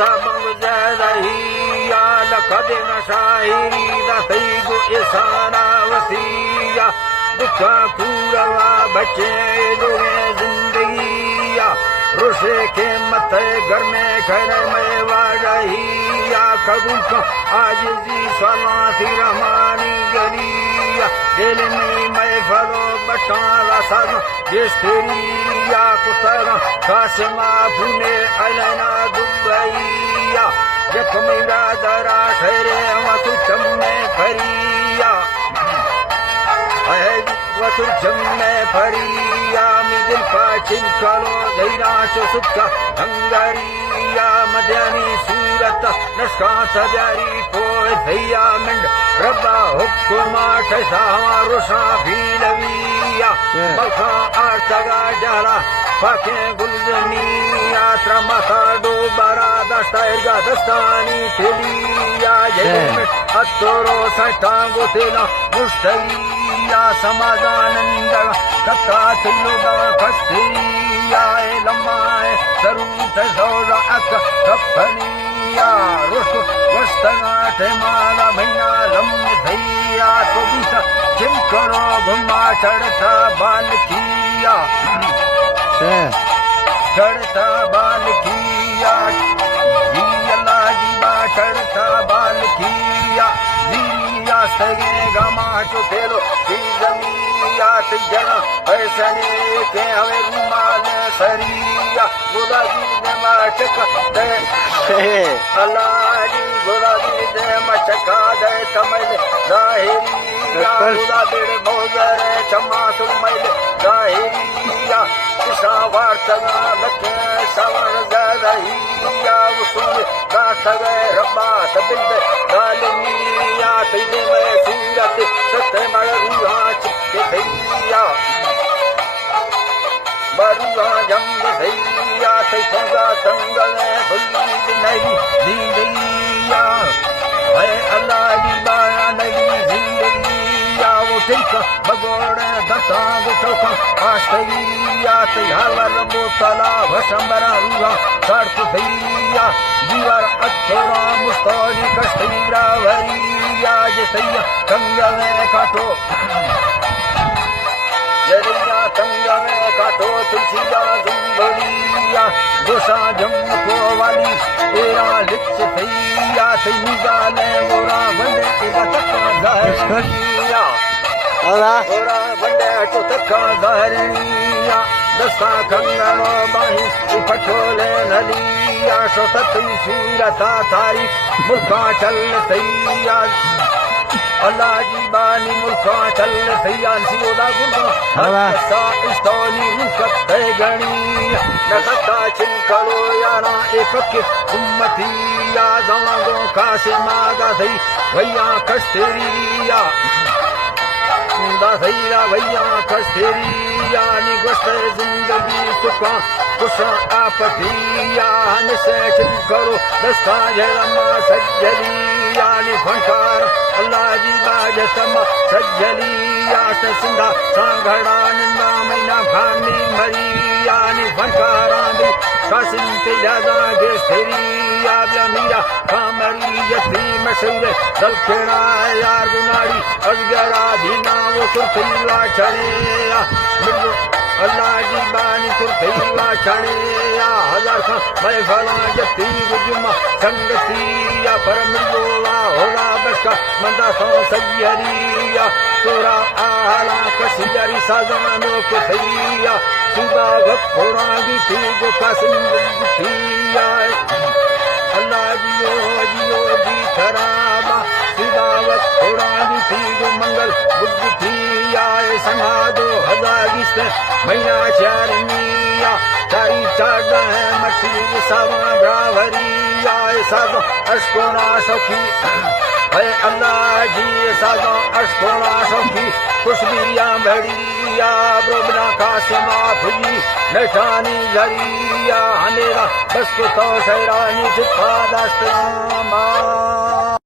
sabang zahiriya lakadena shahiri da saigo isana wasiya dukha pura bache doge zindagiya rushe ke mate घर में घर में वाहिया कबूल का आजिजी सलाती रहमानी गरिया दिल में मैं फलो बटाला सर जिस तेरिया कुतरा कासमा भुने अलना दुबईया जख मेरा दरा ठहरे वतु चम्मे फरिया वतु चम्मे फरिया मिदिल पाचिन कलो धैरा चो सुखा हंगारिया मध्यानी सूरत नस्कांत जारी पोए धैया मिंड रब्बा हुक्मा ठसावा रुसा भीलविया मखा आर्तगा जाला पाके गुलजनिया त्रमता डो बरा दस्तायगा दस्तानी तेलिया जय अतोरो सटांगो तेला मुस्तलिया समाधानंद कथा चलुगा फस्तिया लम्माए सरूत सौरा अक कपनिया रुस वस्तना माला महीना लम्बी भैया तो बीता चिमकड़ो घुमा चढ़ता बाल किया चढ़ता बाल किया जी अल्लाह जी बा चढ़ता बाल किया जिया सगे गमा चो खेलो सी जमिया जना ऐसने के हमें रुमाल सरिया गुला जी ने मचक दे अल्लाह जी गुला जी ने मचका दे तमल जाहिरिया गुला दे मोजर चमा सुमल जाहिरिया किसा वार्तगा लके सवर जरहिया उसूल काट गए रब्बा तबिंद गालमिया तेरे में सूरत सत्य मर रूहा चित्ते भैया बरुआ जंग भैया ते फंगा तंगल भुल्ली नहीं जिंदगिया है अल्लाह की बाया नहीं जिंदगिया वो टिका बगोड़ दता गुटका आश्रिया ते हवर बोतला वसमरा रूहा सर्प भैया दीवार अथरा मुस्तारी कष्टीरा भैया जैया कंग में काटो जरिया कंग में काटो तुलसिया जुम्बरिया गोसा जम्को वाली तेरा लिप्स भैया ते निगाले गोरा बंदे तेरा तक्का जाहिरिया गोरा बंदे तो तक्का जाहिरिया दस्ता कंगनो बाही पठोले नलिया सतती सूरता थारी मुल्का चल तैया अल्लाह जी बानी मुल्का चल तैया सियोदा गुना सा इस्तोनी मुकत गणी नकता चिंकलो यारा एक के उम्मतिया जागो कासिमा दा थई भैया कस्तेरिया दा थईरा भैया कस्तेरिया नि गोस्ते जिंदगी सुखा कुशा आपतिया हनसे चिंकलो दस्ता जरमा सज्जलिया नि फंकार अल्लाह जी बाजतमा सज्जलिया से सिंधा सांगड़ा निंदा मैना भानी मरिया नि फंकारा दी कासिम तेजा गेस्तेरिया मीरा कामरी यती मशूरे दलखेड़ा यार गुनाड़ी अजगरा दीना वो सुरखिला चढ़ेया मिलो अल्लाह जी बानी सुरखिला चढ़ेया हजार खां मैं फला जती गुजुमा संगतिया पर मिलोला होला बसका मंदा सौ सैयरिया तोरा आला कसियरी साजानो को थैया सुबा घोड़ा दी थी गो कासिंदिया अल्लाह जियो जी खराबा सुबा घोड़ा दी थी गो मंगल बुद्ध थी आए समादो हजारिस महीना चारनिया तारी चाड़ा है मटी सवा ब्रावरिया साजो अशकोना सखी है अल्लाह जी साजो अशकोना सखी खुशबिया बड़िया ब्रोबना कासमा भुजी नठानी जरिया हनेरा बस को तो शैरानी चित्ता दस्तामा